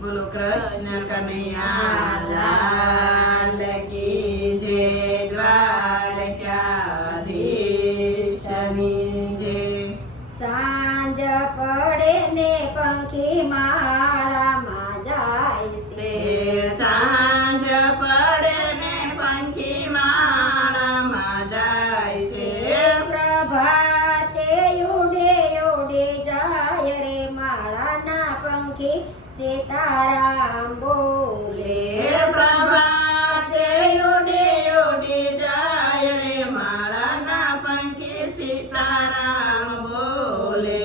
બોલો કૃષ્ણ કનૈયા લાલ કી જય, દ્વારકાધીશની જય. સાંજ પડે ને પંખી માળામાં જાય છે. સાંજ પડે ને પંખી માળામાં જાય છે. પ્રભાતે ઉડે ઉડે જાય રે માળાના પંખી સીતારામ બોલે. પ્રભાતે ઉડે ઉડે જાય રે માળાના પંખી સીતારામ બોલે.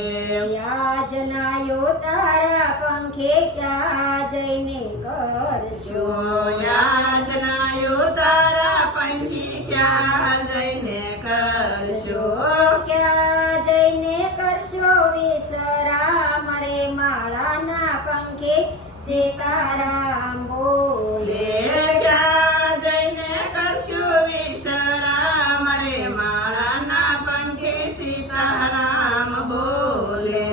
યાજનાયો તારા પંખે ક્યાં જઈને કરશો. યાજનાયો તારા પંખી ક્યાં જઈને કરશો. ક્યાં જઈને કરશો વિશ્રામ રે માળાના પંખે સીતારામ બોલે. ક્યાં જઈને કરશો વિશ્રામ રે માળાના પંખે સીતારામ બોલે.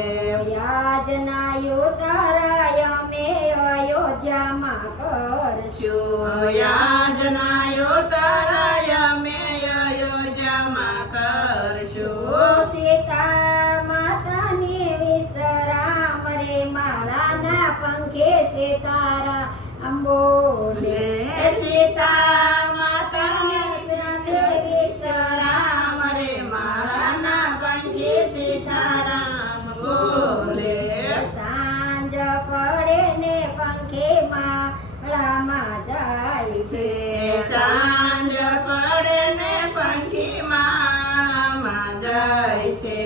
યાજનાયો તારા અમે અયોધ્યામાં કરશું. યાજનાયો તારા અમે અયોધ્યામાં કરશું. સીતા માતાને વિશ્રામ રે માળાના પંખે સીતારામ બોલે. સીતા માતાને વિશ્રામ રે માળાના પંખે સીતારામ બોલે. સાંજ પડે ને પંખે માળામાં જાય છે. સાંજ પડે ને પંખી માળામાં જાય છે.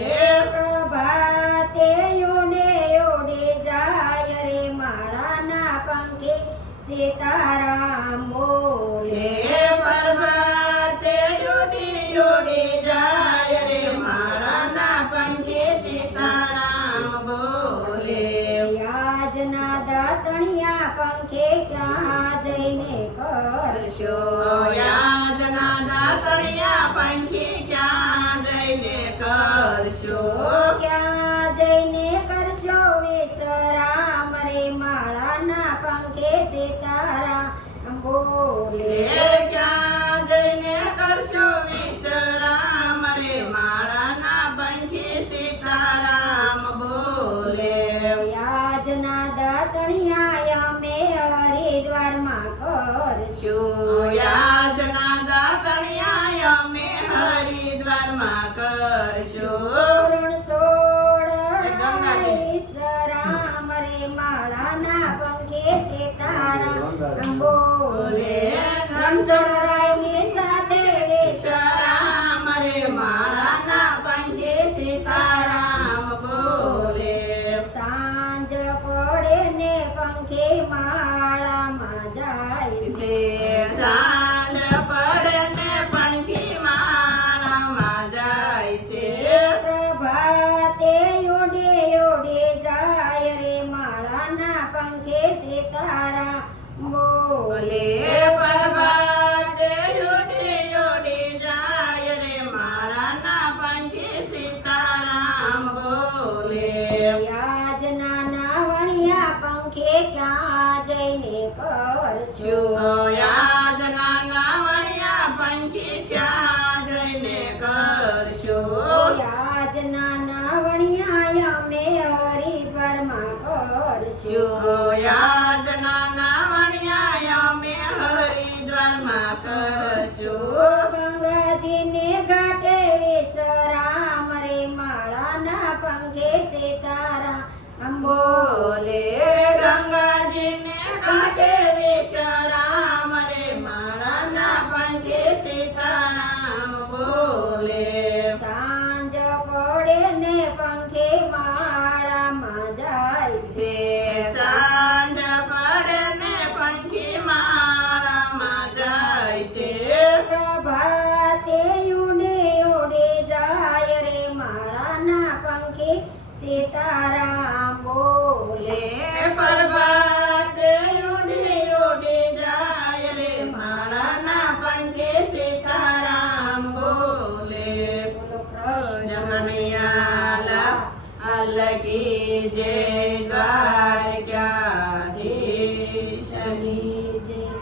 પ્રભાતે ઉડે ઉડે જાય રે માળાના પંખે સીતારામ બોલે. પર્વતે ઉડી ઉડી જાય રે માળાના પંખે સીતારામ બોલે. યાજના દાતણિયા પંખે ક્યાં જઈને કરશો. યાદના દાતણિયા પંખી ક્યાં જઈને કરશો. ક્યાં જઈને કરશો વિશ્રામ રે માળાના પંખે સીતારામ બોલે. ક્યાં જઈને કરશો વિશ્રામ રે માળાના પંખી સીતારામ બોલે. યાજના દાતણિયા અમે હરિદ્વારમાં કરશું. યાદના દાતણિયા અમે હરિદ્વારમાં કરશું. ઋણ સોળ વિશ્રામ રે માળાના પંખે સીતારામ બોલે. રણછોડરાયની સાથે વિશ્રામ રે માળાના પંખે સીતારામ બોલે. સાંજ પડે ને પંખે માળામાં જાય છે. સાંજ પડે ને પંખી માળામાં જાય છે. પ્રભાતે ઉડે ઉડે જાય રે માળાના પંખે સીતારામ બોલે. પર્વતે ઉડી ઉડી જાય રે માળાના પંખી સીતારામ બોલે. યાજના નાવણિયા પંખે ક્યાં જઈને કરશો. યાદના નાવણિયા પંખી ક્યાં જઈને કરશો. યાજના નાવણિયા અમે હરિદ્વારમાં કરશું. યાદના નાવણિયા અમે હરિદ્વારમાં કરશું. ગંગાજીને ઘાટે વિશ્રામ રે માળાના પંખે સીતારામ બોલે. ગંગાજીને કાંઠે વિશ્રામ રે માળાના પંખે સીતારામ બોલે. સાંજ પડે ને પંખે માળામાં જાય છે. સાંજ પડે ને પંખી માળામાં જાય છે. પ્રભાતે ઉડે ઉડે જાય રે માળાના પંખે સીતારામ બોલે. પર્વતે ઉડી ઉડી જાય રે માળાના પંખે સીતારામ બોલે. કૃષ્ણ કનૈયા લાલ કી જય, દ્વારકાધીશ. માતની જય.